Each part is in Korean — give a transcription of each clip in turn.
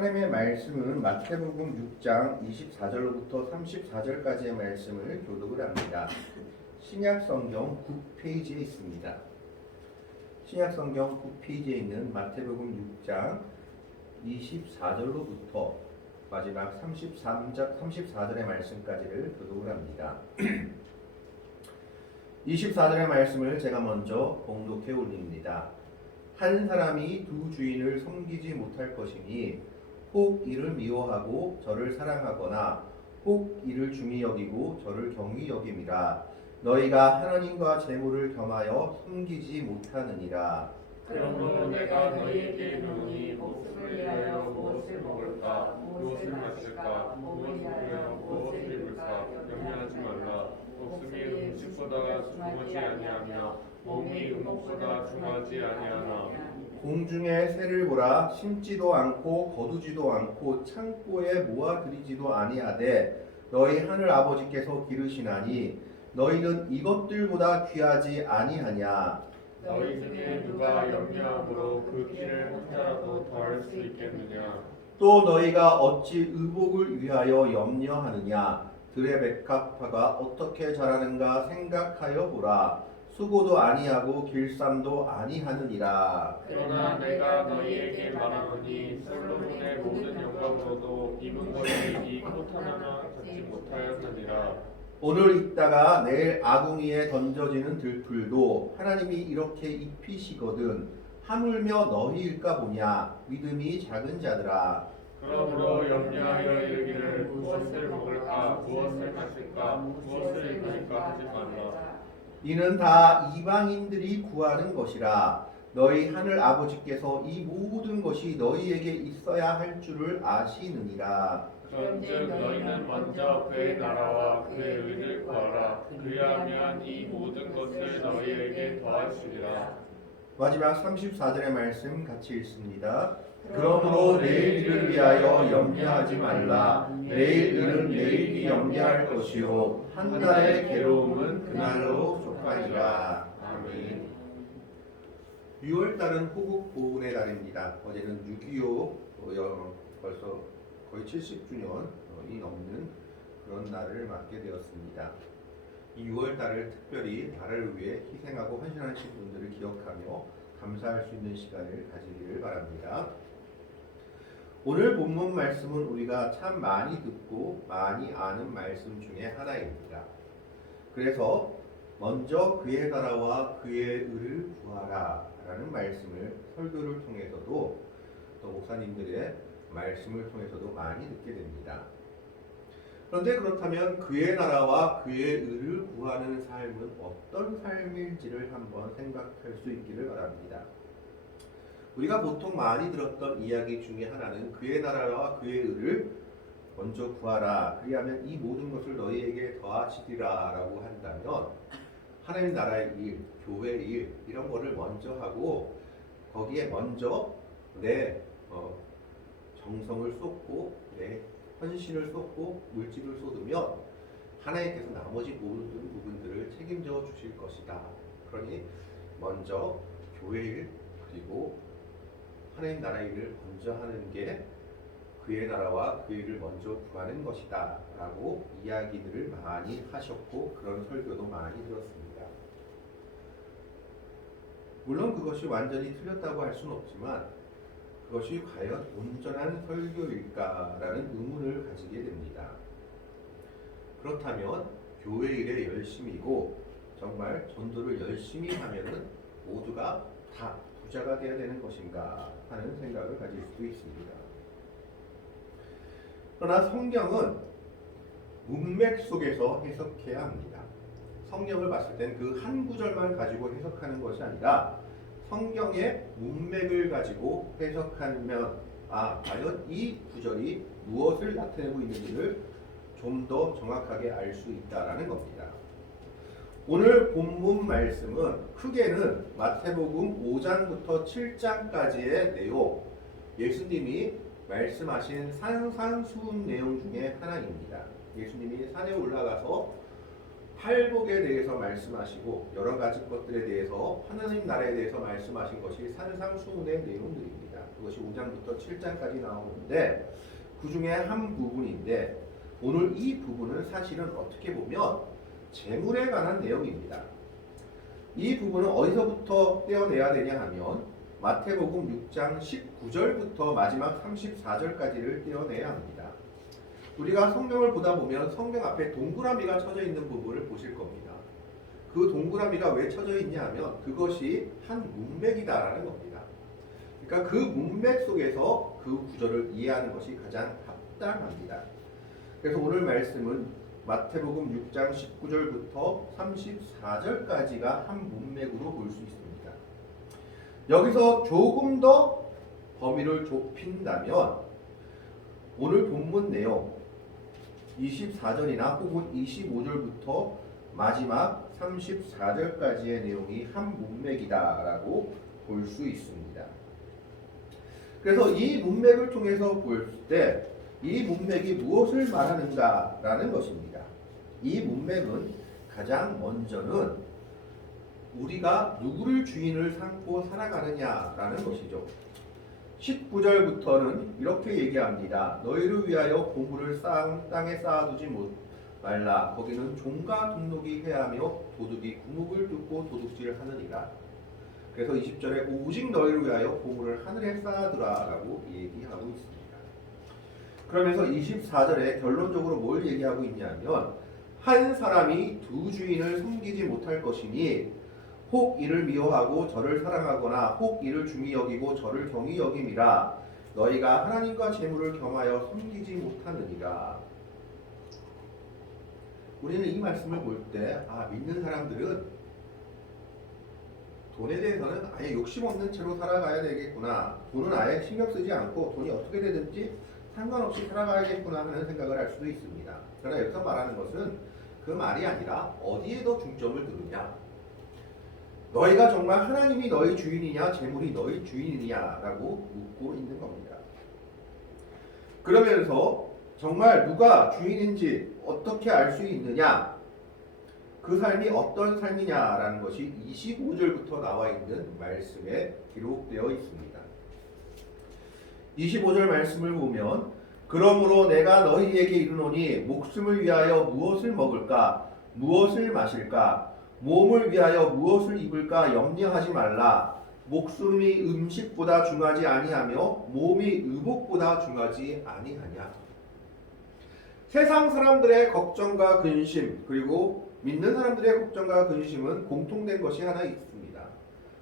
하나님의 말씀은 마태복음 6장 24절로부터 34절까지의 말씀을 교독을 합니다. 신약성경 9페이지에 있습니다. 신약성경 9페이지에 있는 마태복음 6장 24절로부터 마지막 34절의 말씀까지를 교독을 합니다. 24절의 말씀을 제가 먼저 봉독해 올립니다. 한 사람이 두 주인을 섬기지 못할 것이니 혹 이를 미워하고 저를 사랑하거나 혹 이를 중히 여기고 저를 경히 여김이라. 너희가 하나님과 재물을 겸하여 섬기지 못하느니라. 그러므로 내가 너희에게 이르노니 목숨을 위하여 무엇을 먹을까 무엇을 마실까 무엇을 위하여 무엇을 입을까 염려하지 말라. 목숨이 음식보다 중하지 아니하며 몸이 음식보다 중하지 아니하나. 공중의 새를 보라. 심지도 않고 거두지도 않고 창고에 모아들이지도 아니하되 너희 하늘 아버지께서 기르시나니 너희는 이것들보다 귀하지 아니하냐. 너희 중에 누가 염려함으로 그 길을 혼자라도 더할 수 있겠느냐. 또 너희가 어찌 의복을 위하여 염려하느냐. 들의 백합화가 어떻게 자라는가 생각하여 보라. 수고도 아니하고 길쌈도 아니하느니라. 그러나 내가 너희에게 말하노니 솔로몬의 모든 영광으로도 입은 것이 이 꽃 하나나 갖지 못하였느니라. 오늘 있다가 내일 아궁이에 던져지는 들풀도 하나님이 이렇게 입히시거든 하물며 너희일까 보냐. 믿음이 작은 자들아. 그러므로 염려하여 이르기를 무엇을 먹을까 무엇을 마실까 무엇을 입을까 하지 말라. 이는 다 이방인들이 구하는 것이라. 너희 하늘 아버지께서 이 모든 것이 너희에게 있어야 할 줄을 아시느니라. 그런즉 너희는 먼저 그의 나라와 그의 의를 구하라. 그리하면 이 모든 것을 너희에게 더하시리라. 마지막 34절의 말씀 같이 읽습니다. 그러므로 내일 일을 위하여 염려하지 말라. 내일 일은 내일이 염려할 것이요 한 달의 괴로움은 그날로 족하리라. 아멘. 6월달은 호국 보훈의 달입니다. 어제는 6.25 벌써 거의 70주년이 넘는 그런 날을 맞게 되었습니다. 이 6월달을 특별히 나라를 위해 희생하고 헌신하신 분들을 기억하며 감사할 수 있는 시간을 가지기를 바랍니다. 오늘 본문 말씀은 우리가 참 많이 듣고 많이 아는 말씀 중에 하나입니다. 그래서 먼저 그의 나라와 그의 의를 구하라 라는 말씀을 설교를 통해서도 또 목사님들의 말씀을 통해서도 많이 듣게 됩니다. 그런데 그렇다면 그의 나라와 그의 의를 구하는 삶은 어떤 삶일지를 한번 생각할 수 있기를 바랍니다. 우리가 보통 많이 들었던 이야기 중에 하나는 그의 나라와 그의 의를 먼저 구하라. 그리하면 이 모든 것을 너희에게 더하시리라 라고 한다면 하나님 나라의 일, 교회의 일 이런 거를 먼저 하고 거기에 먼저 내 정성을 쏟고 내 헌신을 쏟고 물질을 쏟으면 하나님께서 나머지 모든 부분들을 책임져 주실 것이다. 그러니 먼저 교회 일 그리고 하나님 나라 일을 먼저 하는 게 그의 나라와 그의 일을 먼저 구하는 것이다 라고 이야기들을 많이 하셨고 그런 설교도 많이 들었습니다. 물론 그것이 완전히 틀렸다고 할 수는 없지만 그것이 과연 온전한 설교일까라는 의문을 가지게 됩니다. 그렇다면 교회 일에 열심이고 정말 전도를 열심히 하면은 모두가 다 부자가 되어야 되는 것인가 하는 생각을 가질 수도 있습니다. 그러나 성경은 문맥 속에서 해석해야 합니다. 성경을 봤을 땐 그 한 구절만 가지고 해석하는 것이 아니라 성경의 문맥을 가지고 해석하면 과연 이 구절이 무엇을 나타내고 있는지를 좀 더 정확하게 알 수 있다라는 겁니다. 오늘 본문 말씀은 크게는 마태복음 5장부터 7장까지의 내용, 예수님이 말씀하신 산상수훈 내용 중에 하나입니다. 예수님이 산에 올라가서 팔복에 대해서 말씀하시고 여러 가지 것들에 대해서 하나님 나라에 대해서 말씀하신 것이 산상수훈의 내용들입니다. 그것이 5장부터 7장까지 나오는데 그 중에 한 부분인데 오늘 이 부분은 사실은 어떻게 보면 재물에 관한 내용입니다. 이 부분은 어디서부터 떼어내야 되냐 하면 마태복음 6장 19절부터 마지막 34절까지를 떼어내야 합니다. 우리가 성경을 보다 보면 성경 앞에 동그라미가 쳐져 있는 부분을 보실 겁니다. 그 동그라미가 왜 쳐져 있냐 하면 그것이 한 문맥이다라는 겁니다. 그러니까 그 문맥 속에서 그 구절을 이해하는 것이 가장 합당합니다. 그래서 오늘 말씀은 마태복음 6장 19절부터 34절까지가 한 문맥으로 볼 수 있습니다. 여기서 조금 더 범위를 좁힌다면 오늘 본문 내용 24절이나 혹은 25절부터 마지막 34절까지의 내용이 한 문맥이다라고 볼 수 있습니다. 그래서 이 문맥을 통해서 볼 때 이 문맥이 무엇을 말하는가라는 것입니다. 이 문맥은 가장 먼저는 우리가 누구를 주인을 삼고 살아가느냐라는 것이죠. 19절부터는 이렇게 얘기합니다. 너희를 위하여 보물을 땅에 쌓아두지 말라. 거기는 종과 동록이 해하며 도둑이 구묵을 뚫고 도둑질을 하느니라. 그래서 20절에 오직 너희를 위하여 보물을 하늘에 쌓아두라 라고 얘기하고 있습니다. 그러면서 24절에 결론적으로 뭘 얘기하고 있냐면 한 사람이 두 주인을 섬기지 못할 것이니 혹 이를 미워하고 저를 사랑하거나 혹 이를 중히 여기고 저를 경히 여김이라. 너희가 하나님과 재물을 겸하여 섬기지 못하느니라. 우리는 이 말씀을 볼 때 믿는 사람들은 돈에 대해서는 아예 욕심 없는 채로 살아가야 되겠구나. 돈은 아예 신경 쓰지 않고 돈이 어떻게 되든지 상관없이 살아가야겠구나 하는 생각을 할 수도 있습니다. 그러나 여기서 말하는 것은 그 말이 아니라 어디에 더 중점을 두느냐. 너희가 정말 하나님이 너희 주인이냐 재물이 너희 주인이냐라고 묻고 있는 겁니다. 그러면서 정말 누가 주인인지 어떻게 알 수 있느냐, 그 삶이 어떤 삶이냐라는 것이 25절부터 나와 있는 말씀에 기록되어 있습니다. 25절 말씀을 보면 그러므로 내가 너희에게 이르노니 목숨을 위하여 무엇을 먹을까 무엇을 마실까 몸을 위하여 무엇을 입을까 염려하지 말라. 목숨이 음식보다 중하지 아니하며 몸이 의복보다 중하지 아니하냐. 세상 사람들의 걱정과 근심 그리고 믿는 사람들의 걱정과 근심은 공통된 것이 하나 있습니다.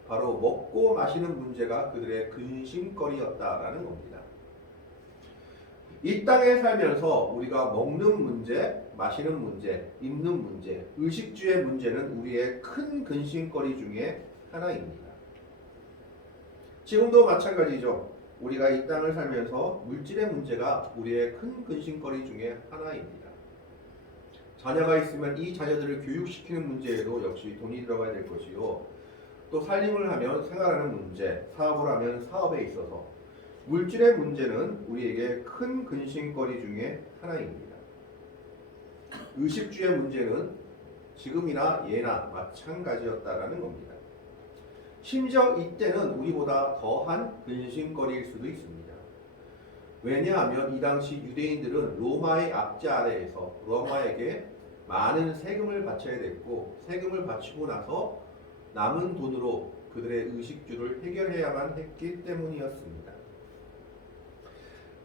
바로 먹고 마시는 문제가 그들의 근심거리였다라는 겁니다. 이 땅에 살면서 우리가 먹는 문제, 마시는 문제, 입는 문제, 의식주의 문제는 우리의 큰 근심거리 중에 하나입니다. 지금도 마찬가지죠. 우리가 이 땅을 살면서 물질의 문제가 우리의 큰 근심거리 중에 하나입니다. 자녀가 있으면 이 자녀들을 교육시키는 문제에도 역시 돈이 들어가야 될 것이요. 또 살림을 하면 생활하는 문제, 사업을 하면 사업에 있어서 물질의 문제는 우리에게 큰 근심거리 중에 하나입니다. 의식주의 문제는 지금이나 예나 마찬가지였다라는 겁니다. 심지어 이때는 우리보다 더한 근심거리일 수도 있습니다. 왜냐하면 이 당시 유대인들은 로마의 압제 아래에서 로마에게 많은 세금을 바쳐야 됐고 세금을 바치고 나서 남은 돈으로 그들의 의식주를 해결해야만 했기 때문이었습니다.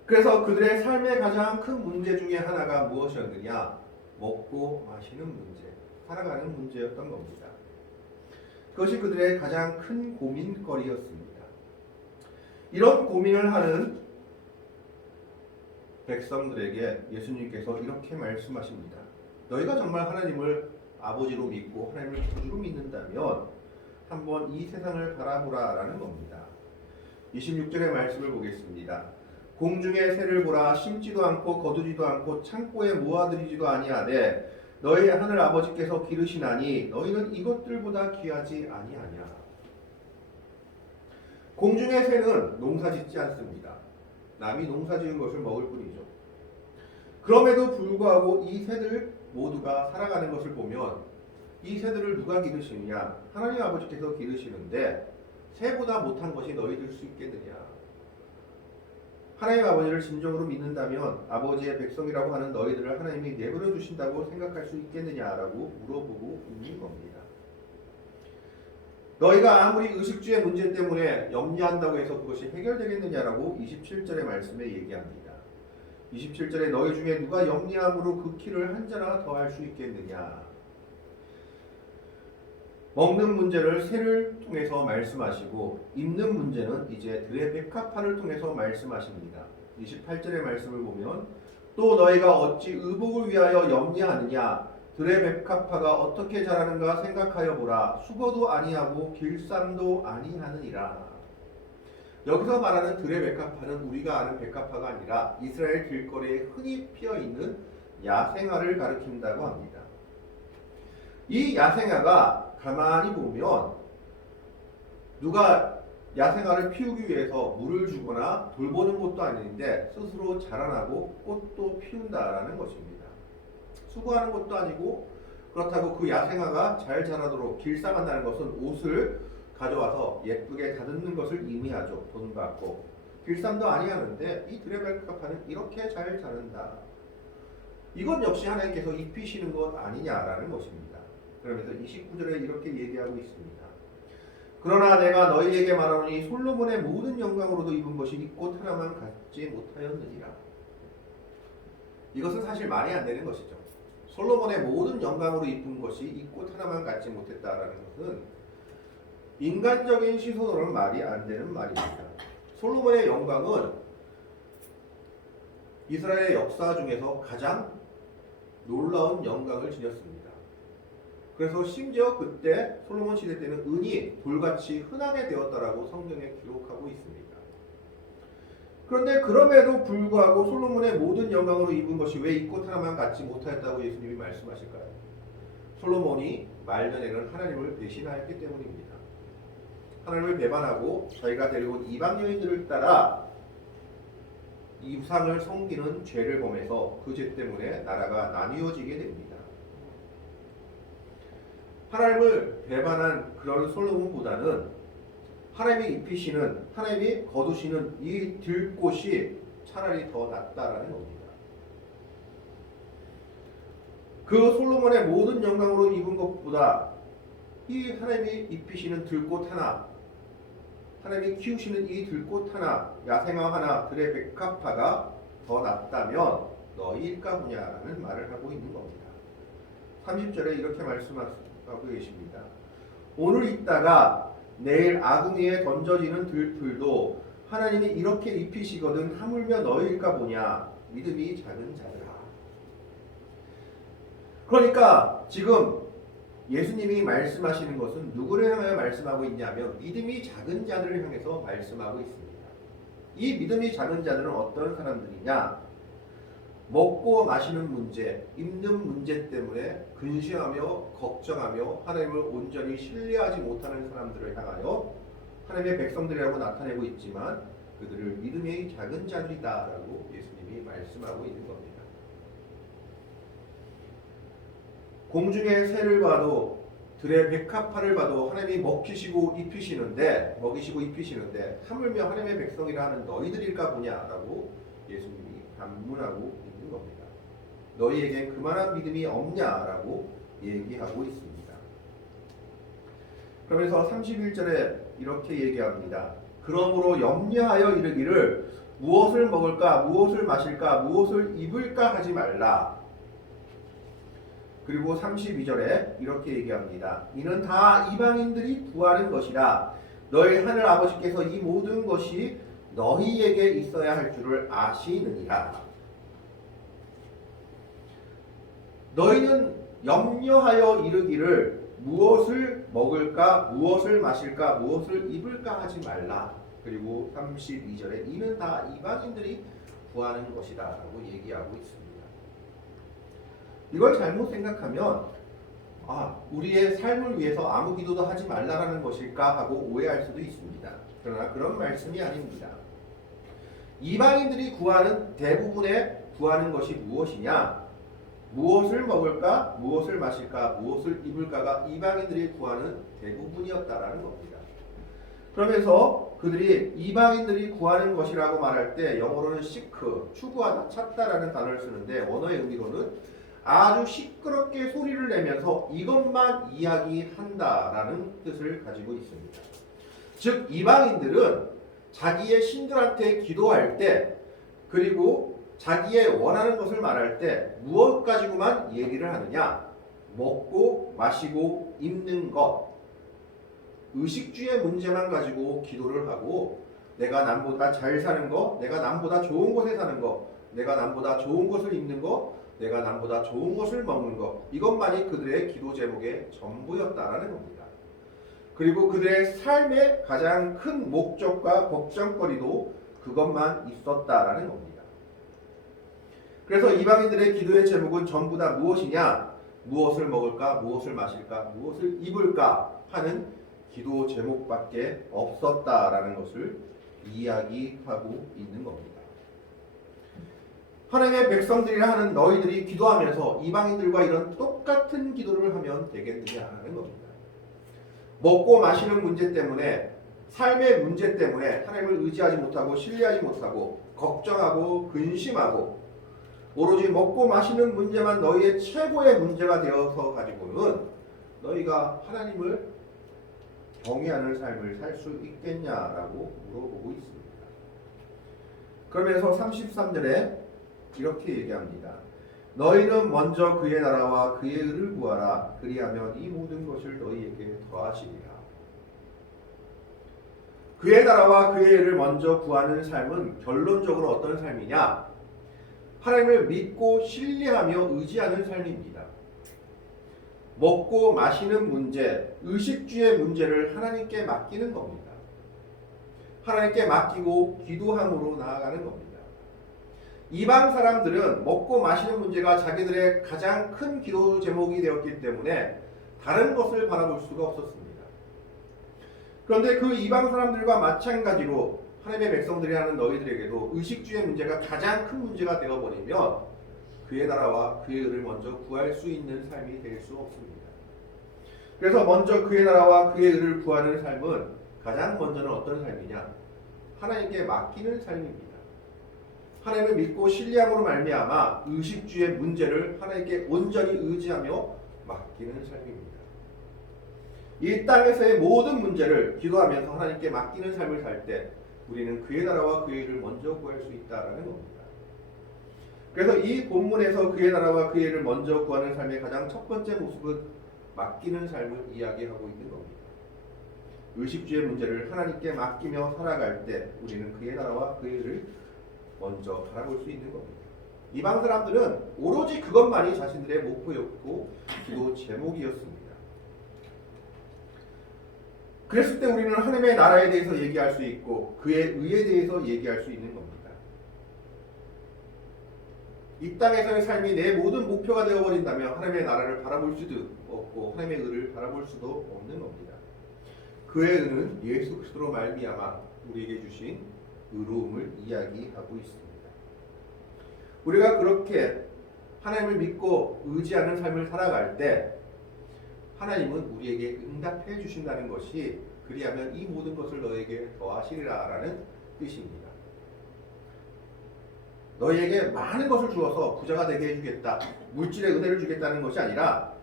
그래서 그들의 삶의 가장 큰 문제 중에 하나가 무엇이었느냐? 먹고 마시는 문제, 살아가는 문제였던 겁니다. 그것이 그들의 가장 큰 고민거리였습니다. 이런 고민을 하는 백성들에게 예수님께서 이렇게 말씀하십니다. 너희가 정말 하나님을 아버지로 믿고 하나님을 구주로 믿는다면 한번 이 세상을 바라보라라는 겁니다. 26절의 말씀을 보겠습니다. 공중의 새를 보라. 심지도 않고 거두지도 않고 창고에 모아들이지도 아니하되 너희 하늘 아버지께서 기르시나니 너희는 이것들보다 귀하지 아니하냐. 공중의 새는 농사짓지 않습니다. 남이 농사지은 것을 먹을 뿐이죠. 그럼에도 불구하고 이 새들 모두가 살아가는 것을 보면 이 새들을 누가 기르시느냐? 하나님 아버지께서 기르시는데 새보다 못한 것이 너희들 수 있겠느냐? 하나님 아버지를 진정으로 믿는다면 아버지의 백성이라고 하는 너희들을 하나님이 내버려 두신다고 생각할 수 있겠느냐라고 물어보고 있는 겁니다. 너희가 아무리 의식주의 문제 때문에 염려한다고 해서 그것이 해결되겠느냐라고 27절의 말씀에 얘기합니다. 27절에 너희 중에 누가 염려함으로 그 키를 한 자나 더 할 수 있겠느냐. 먹는 문제를 새를 통해서 말씀하시고 입는 문제는 이제 들의 백합화를 통해서 말씀하십니다. 28절의 말씀을 보면 또 너희가 어찌 의복을 위하여 염려하느냐. 들의 백합화가 어떻게 자라는가 생각하여 보라. 수고도 아니하고 길쌈도 아니하느니라. 여기서 말하는 들의 백합화는 우리가 아는 백합화가 아니라 이스라엘 길거리에 흔히 피어있는 야생화를 가리킨다고 합니다. 이 야생화가 가만히 보면 누가 야생화를 피우기 위해서 물을 주거나 돌보는 것도 아닌데 스스로 자라나고 꽃도 피운다라는 것입니다. 수고하는 것도 아니고 그렇다고 그 야생화가 잘 자라도록 길쌈한다는 것은 옷을 가져와서 예쁘게 다듬는 것을 의미하죠. 돈 받고. 길쌈도 아니하는데 이 드레벨카파는 이렇게 잘 자른다. 이건 역시 하나님께서 입히시는 것 아니냐라는 것입니다. 그러면서 29절에 이렇게 얘기하고 있습니다. 그러나 내가 너희에게 말하노니 솔로몬의 모든 영광으로도 입은 것이 이 꽃 하나만 갖지 못하였느니라. 이것은 사실 말이 안 되는 것이죠. 솔로몬의 모든 영광으로 입은 것이 이 꽃 하나만 갖지 못했다라는 것은 인간적인 시선으로는 말이 안 되는 말입니다. 솔로몬의 영광은 이스라엘의 역사 중에서 가장 놀라운 영광을 지녔습니다. 그래서 심지어 그때 솔로몬 시대 때는 은이 돌같이 흔하게 되었다라고 성경에 기록하고 있습니다. 그런데 그럼에도 불구하고 솔로몬의 모든 영광으로 입은 것이 왜 이 꽃 하나만 갖지 못하였다고 예수님이 말씀하실까요? 솔로몬이 말년에는 하나님을 배신하였기 때문입니다. 하나님을 배반하고 자기가 데려온 이방 여인들을 따라 이 우상을 섬기는 죄를 범해서 그 죄 때문에 나라가 나뉘어지게 됩니다. 하나님을 배반한 그런 솔로몬보다는 하나님이 입히시는, 하나님이 거두시는 이 들꽃이 차라리 더 낫다라는 겁니다. 그 솔로몬의 모든 영광으로 입은 것보다 이 하나님이 입히시는 들꽃 하나, 하나님이 키우시는 이 들꽃 하나, 야생화 하나, 들의 백합화가 더 낫다면 너희일까 보냐라는 말을 하고 있는 겁니다. 30절에 이렇게 말씀하고 계십니다. 오늘 있다가 내일 아궁이에 던져지는 들풀도 하나님이 이렇게 입히시거든 하물며 너희일까 보냐. 믿음이 작은 자들아. 그러니까 지금 예수님이 말씀하시는 것은 누구를 향하여 말씀하고 있냐면 믿음이 작은 자들을 향해서 말씀하고 있습니다. 이 믿음이 작은 자들은 어떤 사람들이냐? 먹고 마시는 문제, 입는 문제 때문에 근심하며 걱정하며 하나님을 온전히 신뢰하지 못하는 사람들을 향하여 하나님의 백성들이라고 나타내고 있지만 그들을 믿음이 작은 자들이다라고 예수님이 말씀하고 있는 겁니다. 공중의 새를 봐도 들의 백합화를 봐도 하나님이 먹이시고 입히시는데 하물며 하나님의 백성이라 하는 너희들일까 보냐라고 예수님이 반문하고 있는 겁니다. 너희에겐 그만한 믿음이 없냐라고 얘기하고 있습니다. 그러면서 31절에 이렇게 얘기합니다. 그러므로 염려하여 이르기를 무엇을 먹을까, 무엇을 마실까, 무엇을 입을까 하지 말라. 그리고 32절에 이렇게 얘기합니다. 이는 다 이방인들이 구하는 것이라. 너희 하늘 아버지께서 이 모든 것이 너희에게 있어야 할 줄을 아시느니라. 너희는 염려하여 이르기를 무엇을 먹을까, 무엇을 마실까, 무엇을 입을까 하지 말라. 그리고 32절에 이는 다 이방인들이 구하는 것이다 라고 얘기하고 있습니다. 이걸 잘못 생각하면 우리의 삶을 위해서 아무 기도도 하지 말라라는 것일까 하고 오해할 수도 있습니다. 그러나 그런 말씀이 아닙니다. 이방인들이 구하는 대부분의 구하는 것이 무엇이냐? 무엇을 먹을까, 무엇을 마실까, 무엇을 입을까가 이방인들이 구하는 대부분이었다라는 겁니다. 그러면서 그들이 이방인들이 구하는 것이라고 말할 때 영어로는 seek, 추구하다, 찾다라는 단어를 쓰는데 원어의 의미로는 아주 시끄럽게 소리를 내면서 이것만 이야기한다라는 뜻을 가지고 있습니다. 즉 이방인들은 자기의 신들한테 기도할 때 그리고 자기의 원하는 것을 말할 때 무엇 가지고만 얘기를 하느냐? 먹고 마시고 입는 것, 의식주의 문제만 가지고 기도를 하고 내가 남보다 잘 사는 거, 내가 남보다 좋은 곳에 사는 거, 내가 남보다 좋은 것을 입는 거, 내가 남보다 좋은 것을 먹는 거, 이것만이 그들의 기도 제목의 전부였다라는 겁니다. 그리고 그들의 삶의 가장 큰 목적과 걱정거리도 그것만 있었다라는 겁니다. 그래서 이방인들의 기도의 제목은 전부 다 무엇이냐? 무엇을 먹을까? 무엇을 마실까? 무엇을 입을까? 하는 기도 제목밖에 없었다라는 것을 이야기하고 있는 겁니다. 하나님의 백성들이라 하는 너희들이 기도하면서 이방인들과 이런 똑같은 기도를 하면 되겠느냐는 겁니다. 먹고 마시는 문제 때문에 삶의 문제 때문에 하나님을 의지하지 못하고 신뢰하지 못하고 걱정하고 근심하고 오로지 먹고 마시는 문제만 너희의 최고의 문제가 되어서 가지고는 너희가 하나님을 경외하는 삶을 살 수 있겠냐라고 물어보고 있습니다. 그러면서 33절에 이렇게 얘기합니다. 너희는 먼저 그의 나라와 그의 의를 구하라. 그리하면 이 모든 것을 너희에게 더하시리라. 그의 나라와 그의 의를 먼저 구하는 삶은 결론적으로 어떤 삶이냐? 하나님을 믿고 신뢰하며 의지하는 삶입니다. 먹고 마시는 문제, 의식주의 문제를 하나님께 맡기는 겁니다. 하나님께 맡기고 기도함으로 나아가는 겁니다. 이방 사람들은 먹고 마시는 문제가 자기들의 가장 큰 기도 제목이 되었기 때문에 다른 것을 바라볼 수가 없었습니다. 그런데 그 이방 사람들과 마찬가지로 하나님의 백성들이 하는 너희들에게도 의식주의 문제가 가장 큰 문제가 되어버리면 그의 나라와 그의 의를 먼저 구할 수 있는 삶이 될 수 없습니다. 그래서 먼저 그의 나라와 그의 의를 구하는 삶은 가장 먼저는 어떤 삶이냐? 하나님께 맡기는 삶입니다. 하나님을 믿고 신뢰함으로 말미암아 의식주의 문제를 하나님께 온전히 의지하며 맡기는 삶입니다. 이 땅에서의 모든 문제를 기도하면서 하나님께 맡기는 삶을 살 때 우리는 그의 나라와 그의 의를 먼저 구할 수 있다라는 겁니다. 그래서 이 본문에서 그의 나라와 그의 의를 먼저 구하는 삶의 가장 첫 번째 모습은 맡기는 삶을 이야기하고 있는 겁니다. 의식주의 문제를 하나님께 맡기며 살아갈 때 우리는 그의 나라와 그의 의를 먼저 바라볼 수 있는 겁니다. 이방 사람들은 오로지 그것만이 자신들의 목표였고 기도 제목이었습니다. 그랬을 때 우리는 하나님의 나라에 대해서 얘기할 수 있고 그의 의에 대해서 얘기할 수 있는 겁니다. 이 땅에서의 삶이 내 모든 목표가 되어버린다면 하나님의 나라를 바라볼 수도 없고 하나님의 의를 바라볼 수도 없는 겁니다. 그의 의는 예수 그리스도로 말미암아 우리에게 주신 의로움을 이야기하고 있습니다. 우리가 그렇게 하나님을 믿고 의지하는 삶을 살아갈 때 하나님은 우리에게 응답해 주신다는 것이 그리하면 이 모든 것을 너에게 더하시리라 라는 뜻입니다. 너희에게 많은 것을 주어서 부자가 되게 해주겠다, 물질의 은혜를 주겠다는 것이 아니라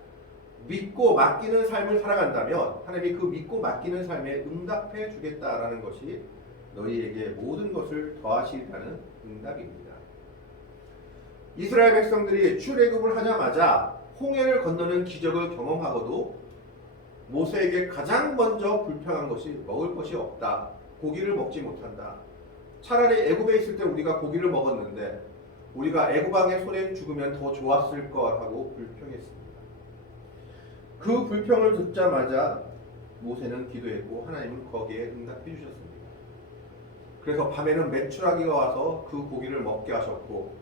믿고 맡기는 삶을 살아간다면 하나님이 그 믿고 맡기는 삶에 응답해 주겠다라는 것이 너희에게 모든 것을 더하시리라는 응답입니다. 이스라엘 백성들이 출애굽을 하자마자 홍해를 건너는 기적을 경험하고도 모세에게 가장 먼저 불평한 것이 먹을 것이 없다. 고기를 먹지 못한다. 차라리 애굽에 있을 때 우리가 고기를 먹었는데 우리가 애굽 왕의 손에 죽으면 더 좋았을 것 하고 불평했습니다. 그 불평을 듣자마자 모세는 기도했고 하나님은 거기에 응답해 주셨습니다. 그래서 밤에는 메추라기가 와서 그 고기를 먹게 하셨고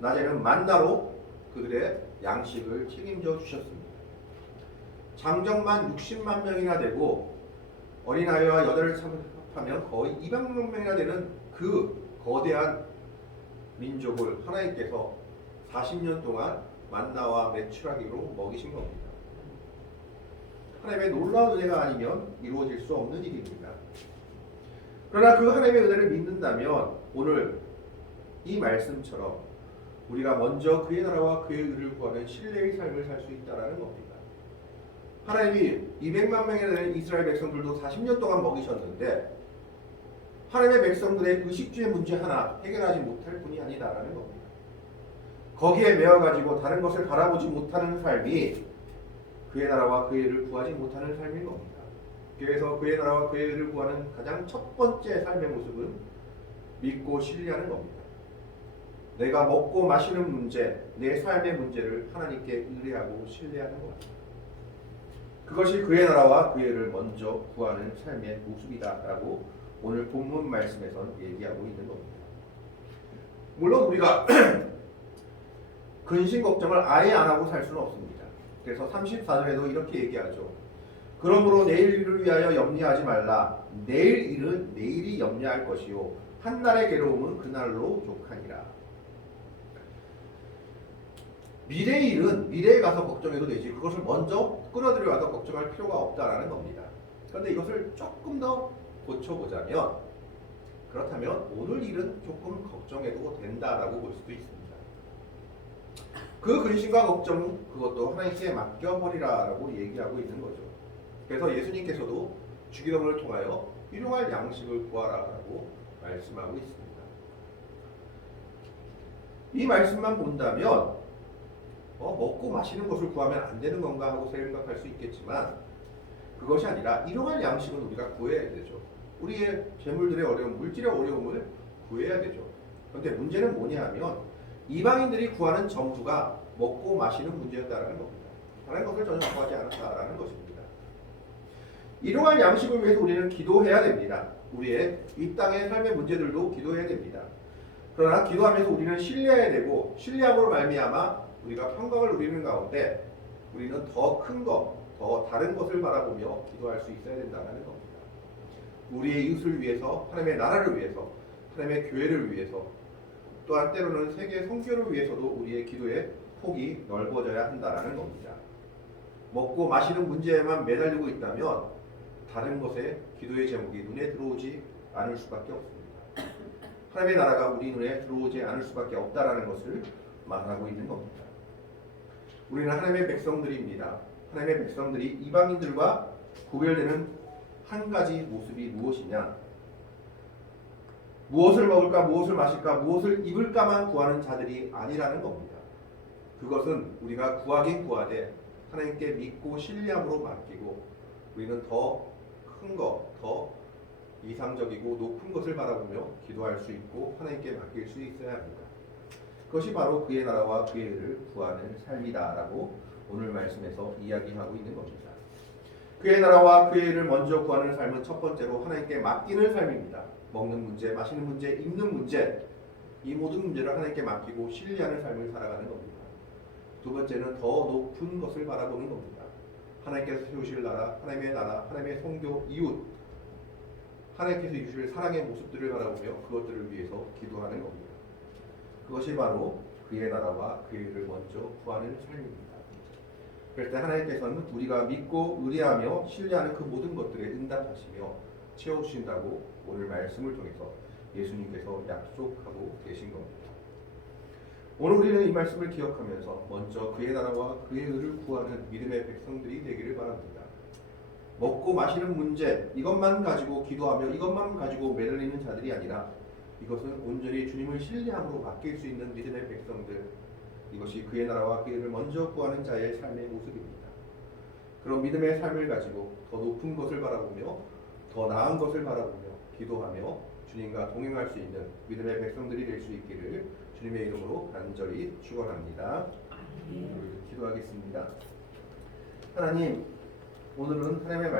낮에는 만나로 그들의 양식을 책임져 주셨습니다. 장정만 60만 명이나 되고 어린아이와 여자를 합하면 거의 200만 명이나 되는 그 거대한 민족을 하나님께서 40년 동안 만나와 메추라기로 먹이신 겁니다. 하나님의 놀라운 은혜가 아니면 이루어질 수 없는 일입니다. 그러나 그 하나님의 은혜를 믿는다면 오늘 이 말씀처럼 우리가 먼저 그의 나라와 그의 의를 구하는 신뢰의 삶을 살 수 있다는 겁니다. 하나님이 200만 명에 되는 이스라엘 백성들도 40년 동안 먹이셨는데 하나님의 백성들의 의식주의 문제 하나 해결하지 못할 뿐이 아니다라는 겁니다. 거기에 매여가지고 다른 것을 바라보지 못하는 삶이 그의 나라와 그의 의를 구하지 못하는 삶인 겁니다. 그래서 그의 나라와 그의 의를 구하는 가장 첫 번째 삶의 모습은 믿고 신뢰하는 겁니다. 내가 먹고 마시는 문제, 내 삶의 문제를 하나님께 의뢰하고 신뢰하는 겁니다. 그것이 그의 나라와 그의 의를 먼저 구하는 삶의 모습이다라고 오늘 본문 말씀에서 얘기하고 있는 겁니다. 물론 우리가 근심 걱정을 아예 안 하고 살 수는 없습니다. 그래서 34절에도 이렇게 얘기하죠. 그러므로 내일 일을 위하여 염려하지 말라. 내일 일은 내일이 염려할 것이요 한날의 괴로움은 그날로 족하니라. 미래의 일은 미래에 가서 걱정해도 되지 그것을 먼저 끌어들여 와서 걱정할 필요가 없다라는 겁니다. 그런데 이것을 조금 더 고쳐보자면 그렇다면 오늘 일은 조금 걱정해도 된다라고 볼 수도 있습니다. 그 근심과 걱정은 그것도 하나님께 맡겨버리라라고 얘기하고 있는 거죠. 그래서 예수님께서도 주기도문을 통하여 일용할 양식을 구하라라고 말씀하고 있습니다. 이 말씀만 본다면 먹고 마시는 것을 구하면 안 되는 건가 하고 생각할 수 있겠지만 그것이 아니라 일용할 양식은 우리가 구해야 되죠. 우리의 재물들의 어려움, 물질의 어려움을 구해야 되죠. 그런데 문제는 뭐냐 하면 이방인들이 구하는 전부가 먹고 마시는 문제였다는 겁니다. 다른 것을 전혀 구하지 않았다라는 것입니다. 일용할 양식을 위해서 우리는 기도해야 됩니다. 우리의 이 땅의 삶의 문제들도 기도해야 됩니다. 그러나 기도하면서 우리는 신뢰해야 되고 신뢰함으로 말미암아 우리가 평강을 누리는 가운데 우리는 더 큰 것, 더 다른 것을 바라보며 기도할 수 있어야 된다는 겁니다. 우리의 이웃을 위해서, 하나님의 나라를 위해서, 하나님의 교회를 위해서, 또한 때로는 세계 선교를 위해서도 우리의 기도의 폭이 넓어져야 한다는 겁니다. 먹고 마시는 문제에만 매달리고 있다면 다른 것에 기도의 제목이 눈에 들어오지 않을 수밖에 없습니다. 하나님의 나라가 우리 눈에 들어오지 않을 수밖에 없다라는 것을 말하고 있는 겁니다. 우리는 하나님의 백성들입니다. 하나님의 백성들이 이방인들과 구별되는 한 가지 모습이 무엇이냐? 무엇을 먹을까, 무엇을 마실까, 무엇을 입을까만 구하는 자들이 아니라는 겁니다. 그것은 우리가 구하긴 구하되 하나님께 믿고 신뢰함으로 맡기고 우리는 더 큰 것, 더 이상적이고 높은 것을 바라보며 기도할 수 있고 하나님께 맡길 수 있어야 합니다. 그것이 바로 그의 나라와 그의 의를 구하는 삶이다라고 오늘 말씀에서 이야기하고 있는 겁니다. 그의 나라와 그의 의를 먼저 구하는 삶은 첫 번째로 하나님께 맡기는 삶입니다. 먹는 문제, 마시는 문제, 입는 문제, 이 모든 문제를 하나님께 맡기고 신뢰하는 삶을 살아가는 겁니다. 두 번째는 더 높은 것을 바라보는 겁니다. 하나님께서 세우실 나라, 하나님의 나라, 하나님의 성교, 이웃, 하나님께서 주실 사랑의 모습들을 바라보며 그것들을 위해서 기도하는 겁니다. 그것이 바로 그의 나라와 그의 의를 먼저 구하는 삶입니다. 그럴 때 하나님께서는 우리가 믿고 의뢰하며 신뢰하는 그 모든 것들에 응답하시며 채워주신다고 오늘 말씀을 통해서 예수님께서 약속하고 계신 겁니다. 오늘 우리는 이 말씀을 기억하면서 먼저 그의 나라와 그의 의를 구하는 믿음의 백성들이 되기를 바랍니다. 먹고 마시는 문제 이것만 가지고 기도하며 이것만 가지고 매달리는 자들이 아니라 이것은 온전히 주님을 신뢰함으로 맡길 수 있는 믿음의 백성들, 이것이 그의 나라와 그의 의를 먼저 구하는 자의 삶의 모습입니다. 그런 믿음의 삶을 가지고 더 높은 것을 바라보며 더 나은 것을 바라보며 기도하며 주님과 동행할 수 있는 믿음의 백성들이 될 수 있기를 주님의 이름으로 간절히 축원합니다. 기도하겠습니다. 하나님, 오늘은 하나님의 말씀